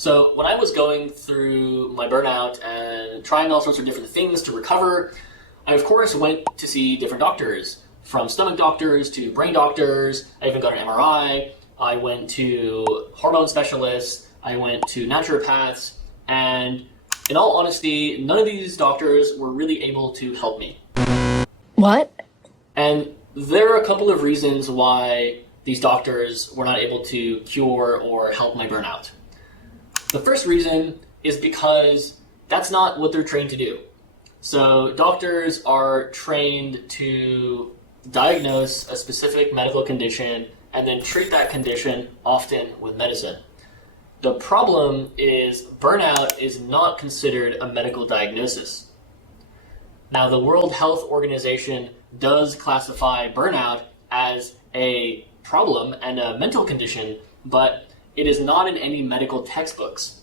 So when I was going through my burnout and trying all sorts of different things to recover, I of course went to see different doctors, from stomach doctors to brain doctors. I even got an MRI. I went to hormone specialists. I went to naturopaths. And in all honesty, none of these doctors were really able to help me. What? And there are a couple of reasons why these doctors were not able to cure or help my burnout. The first reason is because that's not what they're trained to do. So doctors are trained to diagnose a specific medical condition and then treat that condition, often with medicine. The problem is burnout is not considered a medical diagnosis. Now, the World Health Organization does classify burnout as a problem and a mental condition, but it is not in any medical textbooks.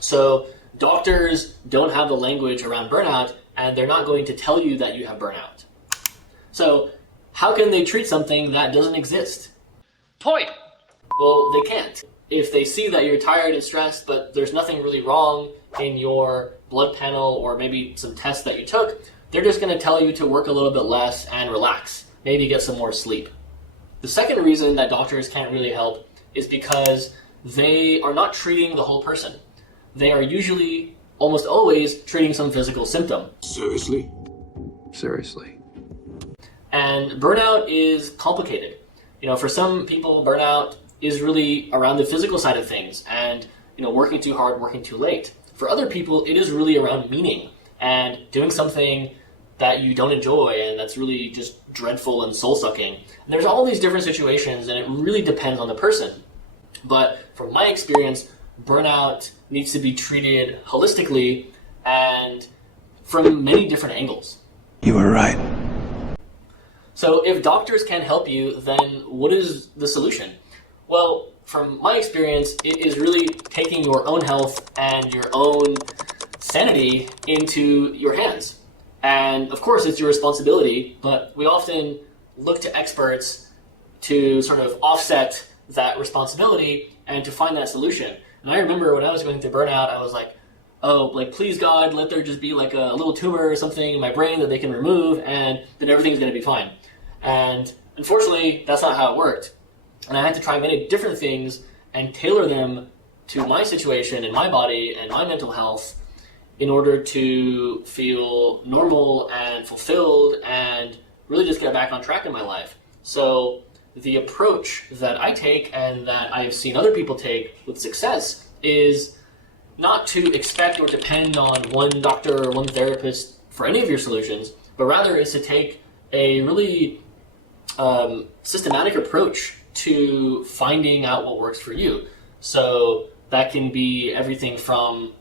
So doctors don't have the language around burnout, and they're not going to tell you that you have burnout. So how can they treat something that doesn't exist? Point. Well, they can't. If they see that you're tired and stressed, but there's nothing really wrong in your blood panel or maybe some tests that you took, they're just going to tell you to work a little bit less and relax, maybe get some more sleep. The second reason that doctors can't really help is because they are not treating the whole person. They are usually, almost always, treating some physical symptom. Seriously? And burnout is complicated. For some people, burnout is really around the physical side of things and, working too hard, working too late. For other people, it is really around meaning and doing something that you don't enjoy and that's really just dreadful and soul-sucking. And there's all these different situations, and it really depends on the person. But from my experience, burnout needs to be treated holistically and from many different angles. You were right. So if doctors can't help you, then what is the solution? Well, from my experience, it is really taking your own health and your own sanity into your hands. And of course, it's your responsibility, but we often look to experts to sort of offset that responsibility and to find that solution. And I remember when I was going through burnout, I was like, please God, let there just be like a little tumor or something in my brain that they can remove, and then everything's going to be fine. And unfortunately, that's not how it worked. And I had to try many different things and tailor them to my situation and my body and my mental health in order to feel normal and fulfilled and really just get back on track in my life. So the approach that I take and that I've seen other people take with success is not to expect or depend on one doctor or one therapist for any of your solutions, but rather is to take a really systematic approach to finding out what works for you. So that can be everything from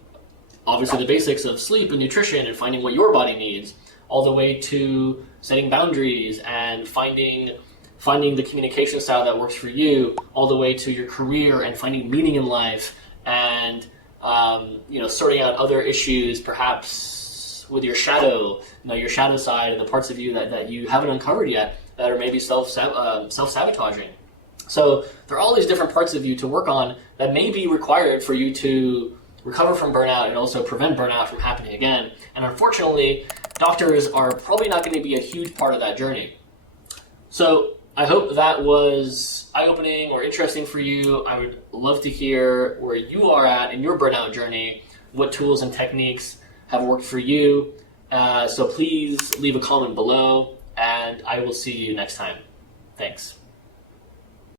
obviously the basics of sleep and nutrition and finding what your body needs, all the way to setting boundaries and finding the communication style that works for you, all the way to your career and finding meaning in life, and sorting out other issues, perhaps with your shadow, your shadow side and the parts of you that you haven't uncovered yet that are maybe self-sabotaging. So there are all these different parts of you to work on that may be required for you to recover from burnout and also prevent burnout from happening again. And unfortunately, doctors are probably not going to be a huge part of that journey. So I hope that was eye-opening or interesting for you. I would love to hear where you are at in your burnout journey, what tools and techniques have worked for you. So please leave a comment below, and I will see you next time. Thanks.